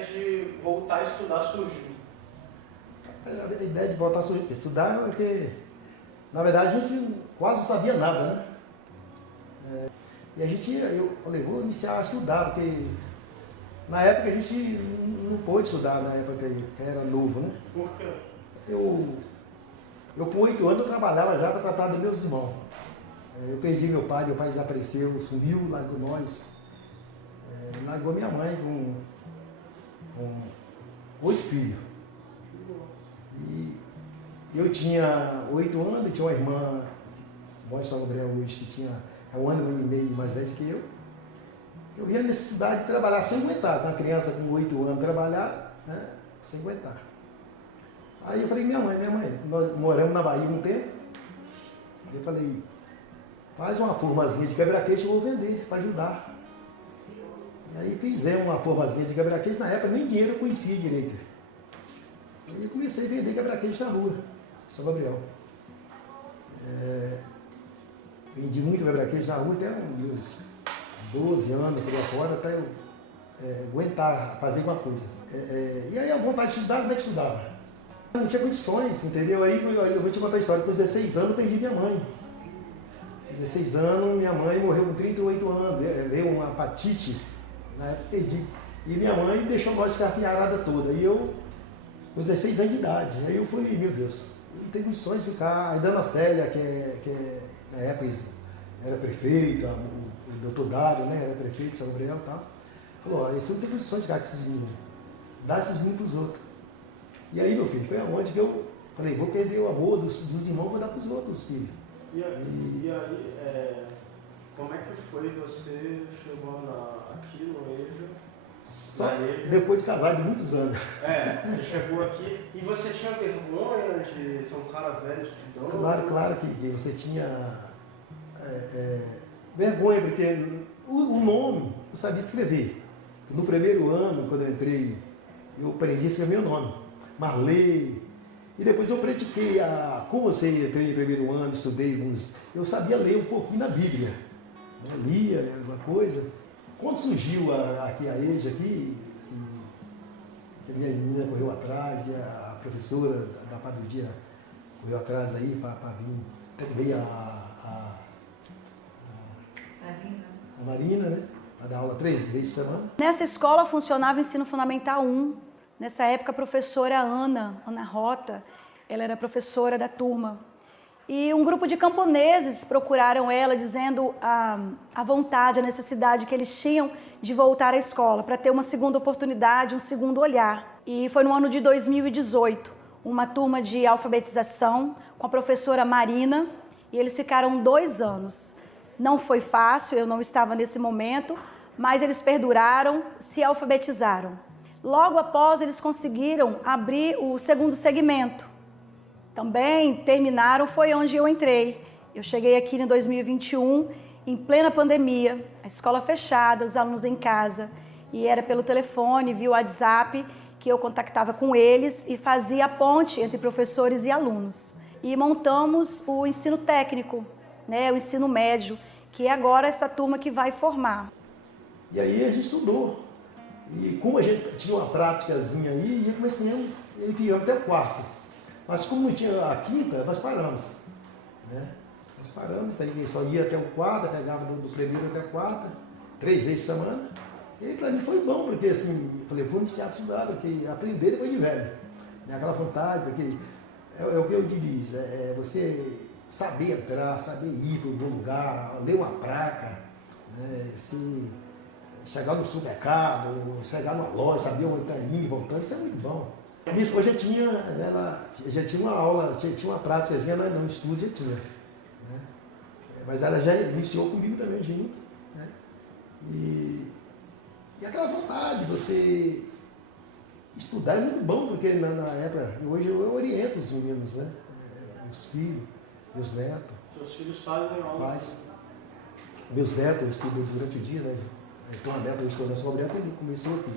ideia de voltar a estudar surgiu? A ideia de voltar a estudar é porque, na verdade, a gente quase não sabia nada, né? E eu falei, vou iniciar a estudar, porque na época a gente não pôde estudar, na época que era novo, né? Por quê? Eu com 8 anos eu trabalhava já para tratar dos meus irmãos. Eu perdi meu pai desapareceu, sumiu, largou nós. Largou minha mãe com 8 filhos. E eu tinha 8 anos e tinha uma irmã, mãe de São Gabriel hoje, que é 1 ano e meio mais velha que eu. Eu vi a necessidade de trabalhar sem aguentar. Uma criança com 8 anos trabalhar, né, sem aguentar. Aí eu falei, minha mãe, nós moramos na Bahia um tempo. Eu falei, faz uma formazinha de quebra-queixo, eu vou vender para ajudar. E aí fizemos uma formazinha de quebra-queixo, na época nem dinheiro eu conhecia direito. Aí eu comecei a vender quebra-queixo na rua, São Gabriel. Vendi muito quebra-queixo na rua até uns 12 anos por aí fora, até eu aguentar fazer alguma coisa. E aí a vontade de estudar, como é que estudava? Não tinha condições, entendeu? Aí eu vou te contar a história, com 16 anos eu perdi minha mãe. 16 anos, minha mãe morreu com 38 anos, veio uma hepatite, na época perdi. E minha mãe deixou nós ficar a filharada toda. E eu, com 16 anos de idade, aí eu falei, meu Deus, eu não tenho condições de ficar. A Dona Célia, que na época era prefeito, o doutor Dário, né, era prefeito de São Gabriel e tal, falou, você não tem condições de ficar com esses meninos, dá esses meninos para os outros. E aí, meu filho, foi aonde que eu falei, vou perder o amor dos irmãos, vou dar para os outros filhos. E aí, como é que foi você chegou aqui no EJA? Só depois de casar de muitos anos. Você chegou aqui e você tinha vergonha de ser um cara velho estudando? Claro que você tinha vergonha, porque o nome eu sabia escrever. No primeiro ano, quando eu entrei, eu aprendi a escrever meu nome, Marley. E depois eu pratiquei, como eu entrei no primeiro ano, estudei eu sabia ler um pouquinho na Bíblia. Né? Lia alguma coisa. Quando surgiu aqui a EJA, que a minha menina correu atrás, e a professora da parte do dia correu atrás aí para vir, até que veio a Marina, né? Para dar aula 3 vezes por semana. Nessa escola funcionava o ensino fundamental 1. Nessa época, a professora Ana Rota, ela era professora da turma. E um grupo de camponeses procuraram ela dizendo a vontade, a necessidade que eles tinham de voltar à escola, para ter uma segunda oportunidade, um segundo olhar. E foi no ano de 2018, uma turma de alfabetização com a professora Marina, e eles ficaram 2 anos. Não foi fácil, eu não estava nesse momento, mas eles perduraram, se alfabetizaram. Logo após, eles conseguiram abrir o segundo segmento. Também terminaram, foi onde eu entrei. Eu cheguei aqui em 2021, em plena pandemia, a escola fechada, os alunos em casa. E era pelo telefone, via WhatsApp, que eu contactava com eles e fazia a ponte entre professores e alunos. E montamos o ensino técnico, né, o ensino médio, que é agora essa turma que vai formar. E aí a gente estudou. E como a gente tinha uma práticazinha aí, já começamos, e viemos até o 4º. Mas como não tinha a 5ª, nós paramos. Né? Nós paramos, aí só ia até o 4º, pegava do primeiro até o 4º, 3 vezes por semana. E para mim foi bom, porque assim, eu falei, vou iniciar a estudar, porque aprender depois de velho. Né? Aquela vontade, porque é o que eu te disse, você saber entrar, saber ir para algum lugar, ler uma placa, né? Chegar no supermercado, chegar numa loja, saber onde está indo, voltando, isso é muito bom. Minha esposa já tinha uma aula, tinha uma prática no estúdio, já tinha. Né? Mas ela já iniciou comigo também, junto. Né? E aquela vontade de você estudar é muito bom, porque na época, hoje eu oriento os meninos, né? Meus filhos, meus netos. Seus filhos fazem aula? Meus netos, eu estudo durante o dia, né? Então a neta eu estou na São Gabriel, ele começou aqui.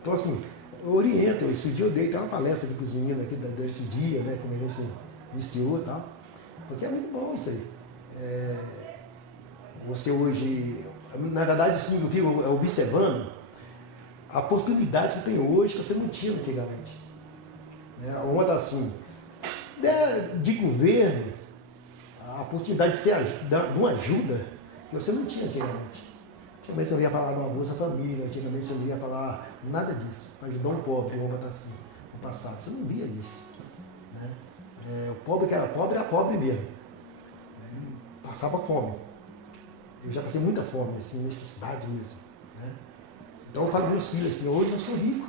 Então assim, eu oriento, esse dia eu dei até uma palestra aqui para os meninos aqui durante o dia, né? Como a gente iniciou e tal. Porque é muito bom isso aí. Você hoje, na verdade, assim, eu fico observando a oportunidade que tem hoje que você não tinha antigamente. Né? Onda assim, de governo, a oportunidade de uma ajuda que você não tinha antigamente. Antigamente você não ia falar de uma Bolsa Família, antigamente você não ia falar nada disso, para ajudar um pobre, vamos botar assim, no passado. Você não via isso. Né? O pobre que era pobre mesmo. Né? Passava fome. Eu já passei muita fome, assim, necessidade mesmo. Né? Então eu falo para meus filhos assim, hoje eu sou rico.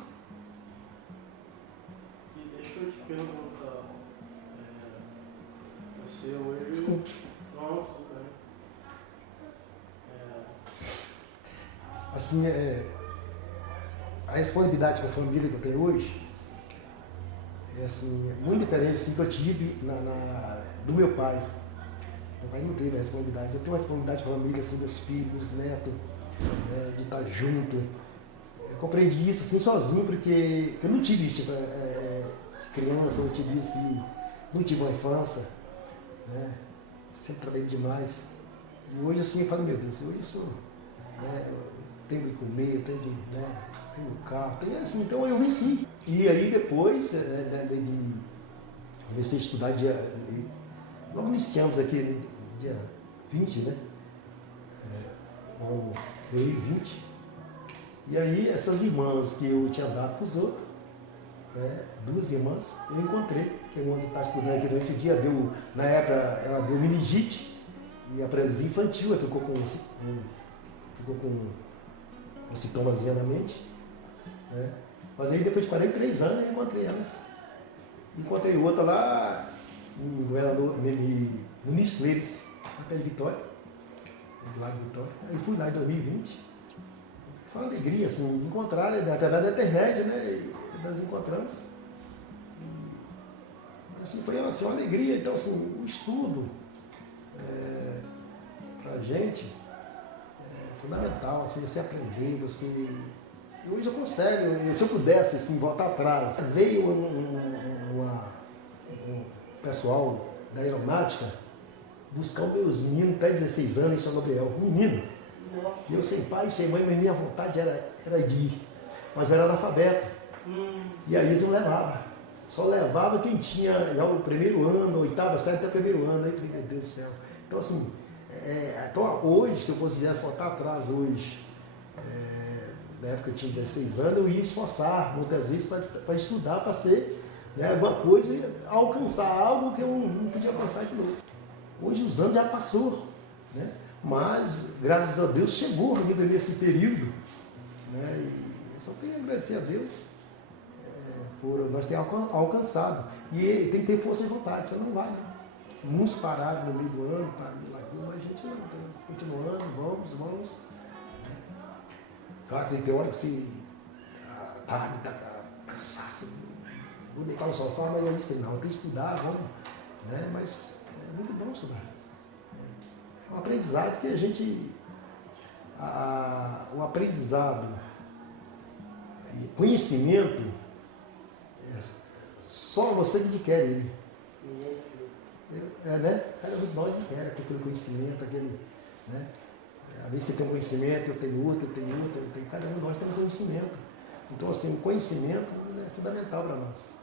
E deixa eu te perguntar, você hoje... Desculpa. Pronto, tudo bem. Assim, a responsabilidade com a família que eu tenho hoje é assim, muito diferente assim, que eu tive do meu pai. Meu pai não teve a responsabilidade. Eu tenho uma responsabilidade com a família, assim, meus filhos, meus netos, de estar junto. Eu compreendi isso assim, sozinho, porque eu não tive isso de criança, não tive assim, não tive uma infância. Né? Sempre trabalhei demais. E hoje assim eu falo, meu Deus, hoje eu sou. Né? Tenho que comer, eu tenho carro, tenho assim, então eu venci. E aí depois, comecei a estudar logo iniciamos aqui, dia 20, né? Ano 2020. E aí essas irmãs que eu tinha dado para os outros, duas irmãs, eu encontrei, que é onde está estudando aqui durante o dia, na época ela deu meningite e a paralisia infantil, ela ficou com um sintomazinho na mente. Né? Mas aí depois de 43 anos eu encontrei elas. Encontrei outra lá em Governador Muniz Leires, na pé de Vitória, do lado de Vitória. Aí fui lá em 2020. Foi uma alegria, assim, encontrar, através da internet, né? E nós encontramos. E, assim, foi assim, uma alegria. Então, assim, o estudo, pra gente, é fundamental, assim, você aprender, você... E hoje eu consigo, se eu pudesse, assim, voltar atrás. Veio um pessoal da aeronáutica buscar os meus meninos até 16 anos em São Gabriel, menino. E eu sem pai, sem mãe, mas minha vontade era de ir. Mas eu era analfabeto. E aí eles não levavam. Só levava quem tinha já o primeiro ano, oitava série até o primeiro ano. Aí eu falei, meu Deus do céu. Então assim, então, hoje, se eu conseguisse voltar atrás hoje, na época eu tinha 16 anos, eu ia esforçar muitas vezes para estudar, para ser, né, alguma coisa, alcançar algo que eu não podia alcançar de novo. Hoje os anos já passou, né? Mas, graças a Deus, chegou ainda nesse período. Né? E eu só tenho a agradecer a Deus por nós termos alcançado. E tem que ter força de vontade, você não vai, né? Muitos pararam no meio do ano, pararam no lagoa, mas a gente não, continuando, vamos. Né? Claro que você tem hora que você, à tarde, está cansado, vou deitar no sofá, mas aí você não, tem que estudar, vamos. Né? Mas é muito bom estudar. É um aprendizado que a gente, o aprendizado, conhecimento, só você que adquire ele. Né? Cada um de nós adquire aquele conhecimento, né? Às vezes você tem um conhecimento, eu tenho outro, cada um de nós tem um conhecimento. Então, assim, o conhecimento é fundamental para nós.